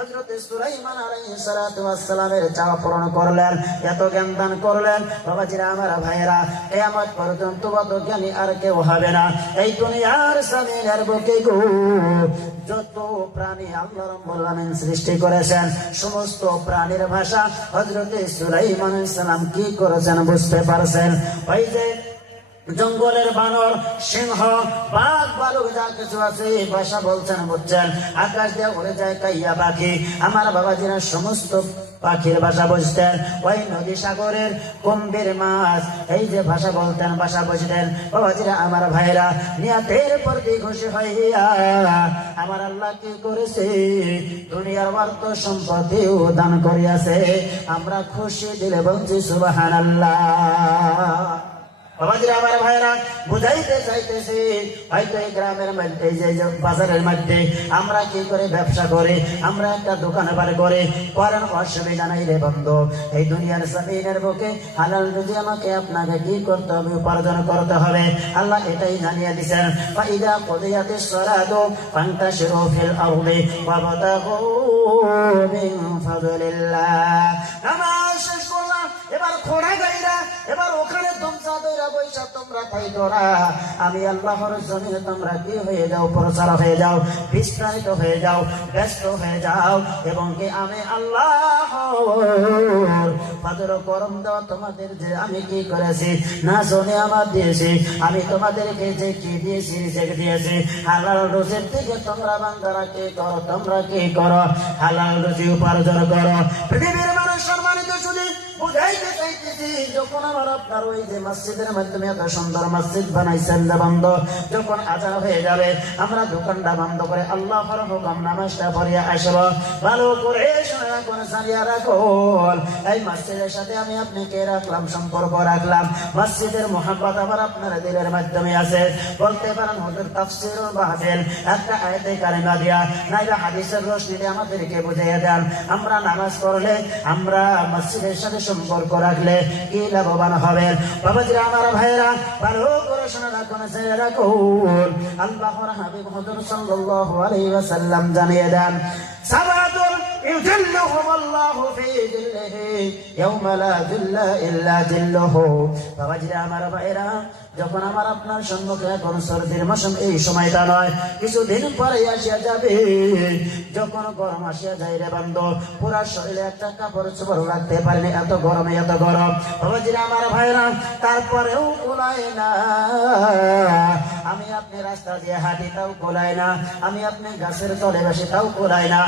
হযরত সুলাইমান আলাইহিস সালাতু ওয়াস সালামের চাওয়া পূরণ করলেন, এত জ্ঞান দান করলেন। বাবাজিরা আমার ভাইয়েরা, কিয়ামত পর্যন্ত অত জ্ঞানী আর কেউ হবে না এই দুনিয়ার জমিনের বুকে গো। যত প্রাণী আল্লাহ রাব্বুল আলামিন সৃষ্টি করেছেন, সমস্ত প্রাণীর ভাষা হযরত সুলাইমান আলাইহিস সালাম কি করেছেন বুঝতে পারছেন? ওই যে জঙ্গলের বানর, সিংহ, বাঘ, ভালুক যা কিছু আছে ভাষা বলছেন বুঝছেন। আকাশ দিয়ে উড়ে যায় কাইয়া পাখি, আমার বাবাজিরা সমস্ত পাখির ভাষা বুঝতেন। ওই নদী সাগরের কুম্ভীর মাছ এই যে ভাষা বলতেন, ভাষা বুঝতেন। বাবাজিরা আমার ভাইরা, নিয়াতের প্রতি খুশি হইয়া আমার আল্লাহ কি করেছে, দুনিয়ার অর্থ সম্পত্তিও দান করিয়াছে। আমরা খুশি দিলে বলছি সুবহানাল্লাহ। বাবাজিরা আমার ভাইরা, বুঝাইতে চাইতেছি হয়তো এই গ্রামের মধ্যে, এই যে বাজারের মধ্যে আমরা কি করে ব্যবসা করে, আমরা একটা দোকান বার করে করার অসুবিধা নাই রে বন্ধু। এই দুনিয়ার জমিনের বুকে হালাল রুজি আমাকে আপনাকে কি করতে হবে, উপার্জন করতে হবে। আল্লাহ এটাই জানিয়ে দিয়েছেন, ফাইদা কুদিয়াতিস সালাতু ফান্তাশিরু ফিল আরদি ওয়াবতাগু মিন ফাদলিল্লাহ। নামাজ শেষ করলাম, এবার খোড়া গাইরা, এবার ওখানে দমচা দইরা বৈশা তোমরা থাইকো না। আমি আল্লাহর জমিনে তোমরা কি হয়ে যাও, প্রচার হয়ে যাও, বিস্তারিত হয়ে যাও, ব্যস্ত হয়ে যাও, এবং কি আমি আল্লাহ ফাদল করম দেওয়া তোমাদের যে আমি কি করেছি না জনে আমার দিয়েছি, আমি তোমাদেরকে যে কি দিয়েছি, রিজিক দিয়েছি। হালাল রুজির দিকে তোমরা বান্দারা কি করো, তোমরা কি করো, হালাল রুজি উপার্জন করো। পৃথিবীর মানুষ সম্মানিত শুধু বুঝাইতে চাইতেছি, যখন আমার আপনার ওই যে মসজিদের মাধ্যমে এত সুন্দর মসজিদ বানাইছেন বন্ধ, যখন আজান হয়ে যাবে আমরা দোকানটা বন্ধ করে আল্লাহর হুকুম নামাজটা পড়িয়া আসব। ভালো করে শোনা করে জানিয়ে রাখুন, এই মসজিদের সাথে আমি আপনাকে রাখলাম, সম্পর্ক রাখলাম। মসজিদের মোহাব্বত আবার আপনার দিলের মাধ্যমে আছে। বলতে পারেন হুজুর তাফসীরুল মাহফিল একটা আয়াতে কারিমা দিয়া নাইবা হাদিসের রশনিতে আমাদেরকে বুঝিয়ে দেন, আমরা নামাজ পড়লে, আমরা মসজিদের সাথে সম্পর্ক রাখলে কি লাভবান হবেন। বাবাজিরা আমার ভাইরা, ভালো করে শোনা রাখুন, জেনে রাখুন, আল্লাহর হাবিব হুজুর সাল্লাল্লাহু আলাইহি ওয়াসাল্লাম জানিয়ে দেন, সাবাতুল ইউজিল্লুহুম আল্লাহু ফি জিল্লিহি ইয়াওমা লা জিল্লা ইল্লা জিল্লুহু। বাবাজিরা আমার ভাইরা, যখন আমার আপনার সম্মুখে এখন সর্দির মৌসুম, এই সময়টা নয়, কিছুদিন পরে আসিয়া যাবে যখন গরম আসিয়া যায় রে বন্ধু, পুরা শরীরে একটা কাপড় চোপড় রাখতে পারেনি, এত গরমে এত গরম। বাবাজিরা আমার ভাইরা, তারপরেও কোলায় না, আমি আপনি রাস্তা দিয়ে হাঁটি তাও কোলায় না, আমি আপনি গাছের তলে বসে তাও কোলায় না।